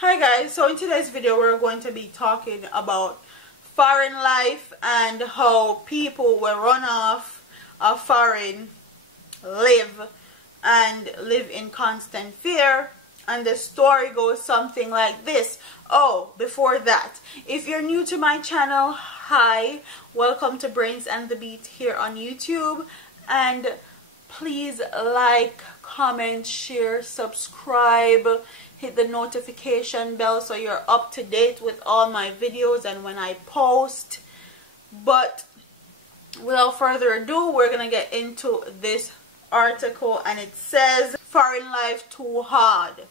Hi guys, so in today's video we're going to be talking about foreign life and how people will run off of foreign live in constant fear. And the story goes something like this. Oh, before that, if you're new to my channel, hi, welcome to Brains and the Beat here on YouTube, and please like, comment, share, subscribe, hit the notification bell so you're up to date with all my videos and when I post. But without further ado, we're gonna get into this article, and it says foreign life too hard.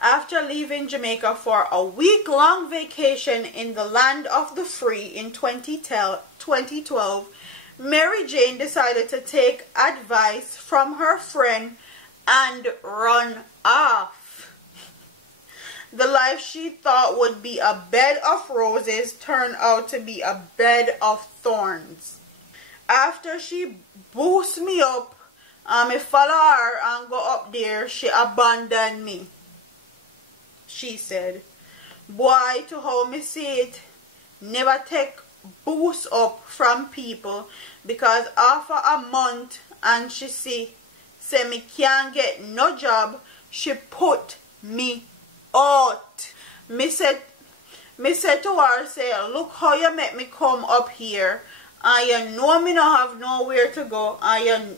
After leaving Jamaica for a week-long vacation in the land of the free in 2012, Mary Jane decided to take advice from her friend and run off. The life she thought would be a bed of roses turned out to be a bed of thorns. After she boosted me up, I follow her and go up there, she abandoned me, she said. Boy, to how me see it, never take boost up from people, because after a month and she say me can't get no job, she put me out. Me said to her, say, look how you make me come up here, and you know me not have nowhere to go, and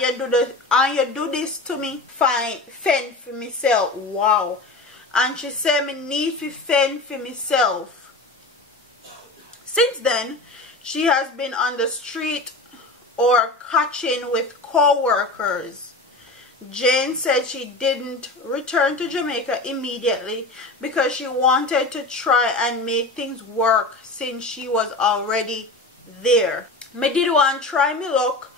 you do this to me, fend for myself. Wow. And she said me need to fend for myself. Since then, she has been on the street or catching with co-workers. Jane said she didn't return to Jamaica immediately because she wanted to try and make things work since she was already there. Me did want to try me luck,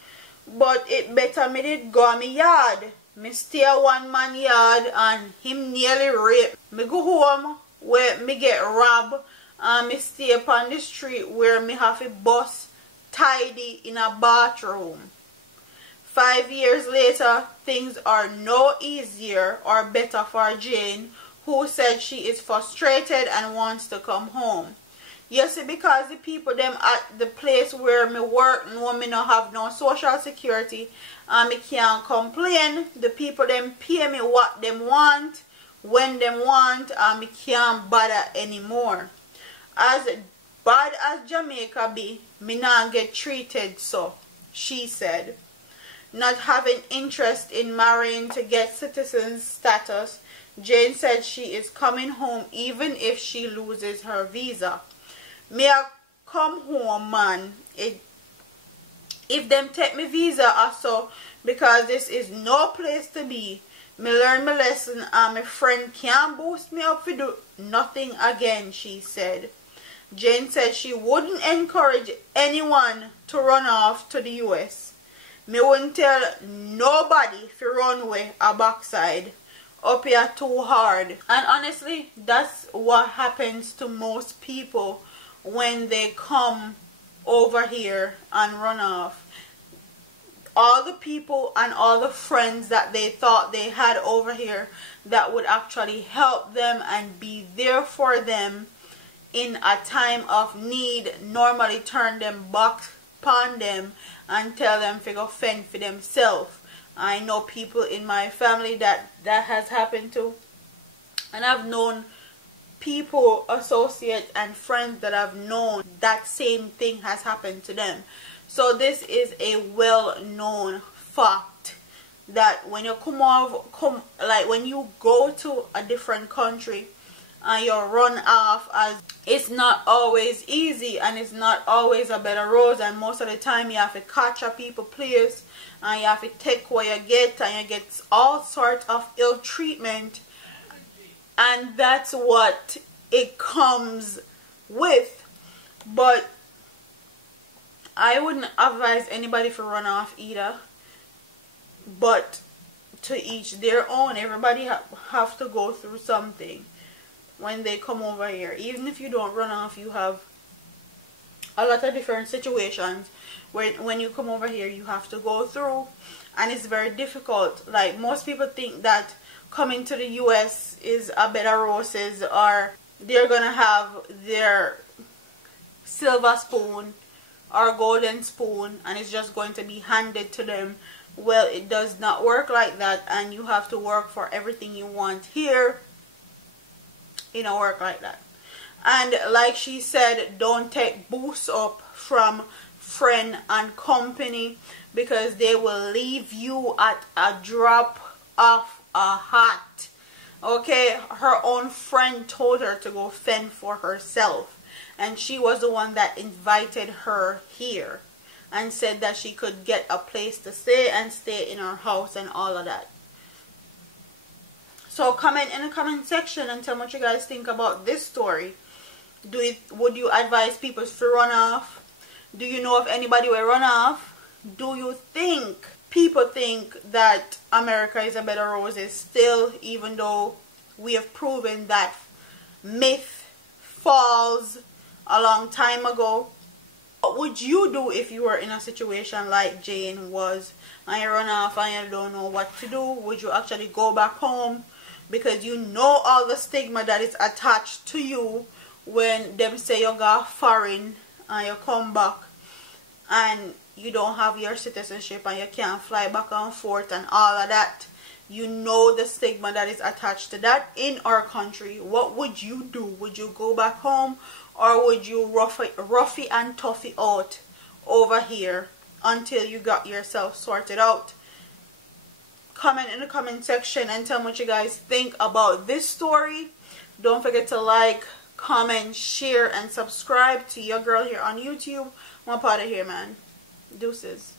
but it better me did go me yard. Me stay one man yard and him nearly raped. Me go home where me get robbed, and me stay upon the street where me have a bus tidy in a bathroom. 5 years later, things are no easier or better for Jane, who said she is frustrated and wants to come home. You see, because the people them at the place where me work know me not have no social security and me can't complain. The people them pay me what them want, when them want, and me can't bother anymore. As bad as Jamaica be, me not get treated so, she said. Not having interest in marrying to get citizen status, Jane said she is coming home even if she loses her visa. Me a come home, man, if them take me visa also, because this is no place to be. Me learn my lesson and my friend can't boost me up to do nothing again, she said. Jane said she wouldn't encourage anyone to run off to the US. Me wouldn't tell nobody to run away a backside. Up here too hard. And honestly, that's what happens to most people when they come over here and run off. All the people and all the friends that they thought they had over here that would actually help them and be there for them in a time of need normally turn them back upon them and tell them to go fend for themselves. I know people in my family that has happened to, and I've known people, associates and friends that I've known that same thing has happened to them. So this is a well-known fact that when you when you go to a different country and you run off, as it's not always easy and it's not always a bed of roses, and most of the time you have to catch a people place and you have to take what you get, and you get all sorts of ill treatment, and that's what it comes with. But I wouldn't advise anybody to run off either, but to each their own. Everybody have to go through something when they come over here. Even if you don't run off, you have a lot of different situations when you come over here you have to go through, and it's very difficult. Like, most people think that coming to the US is a bed of roses, or they're gonna have their silver spoon or golden spoon and it's just going to be handed to them. Well, it does not work like that, and you have to work for everything you want. Here it don't work like that. And like she said, don't take boosts up from Fren and company, because they will leave you at a drop of a hat. Okay, her own friend told her to go fend for herself, and she was the one that invited her here and said that she could get a place to stay and stay in her house and all of that. So comment in the comment section and tell me what you guys think about this story. Would you advise people to run off? Do you know if anybody will run off? Do you think people think that America is a bed of roses still, even though we have proven that myth falls a long time ago? What would you do if you were in a situation like Jane was and you run off and you don't know what to do? Would you actually go back home because you know all the stigma that is attached to you when them say you go foreign and you come back and you don't have your citizenship and you can't fly back and forth and all of that? You know the stigma that is attached to that in our country. What would you do? Would you go back home, or would you roughy and toughy out over here until you got yourself sorted out? Comment in the comment section and tell me what you guys think about this story. Don't forget to like, comment, share, and subscribe to your girl here on YouTube. I'm out of here, man. Deuces.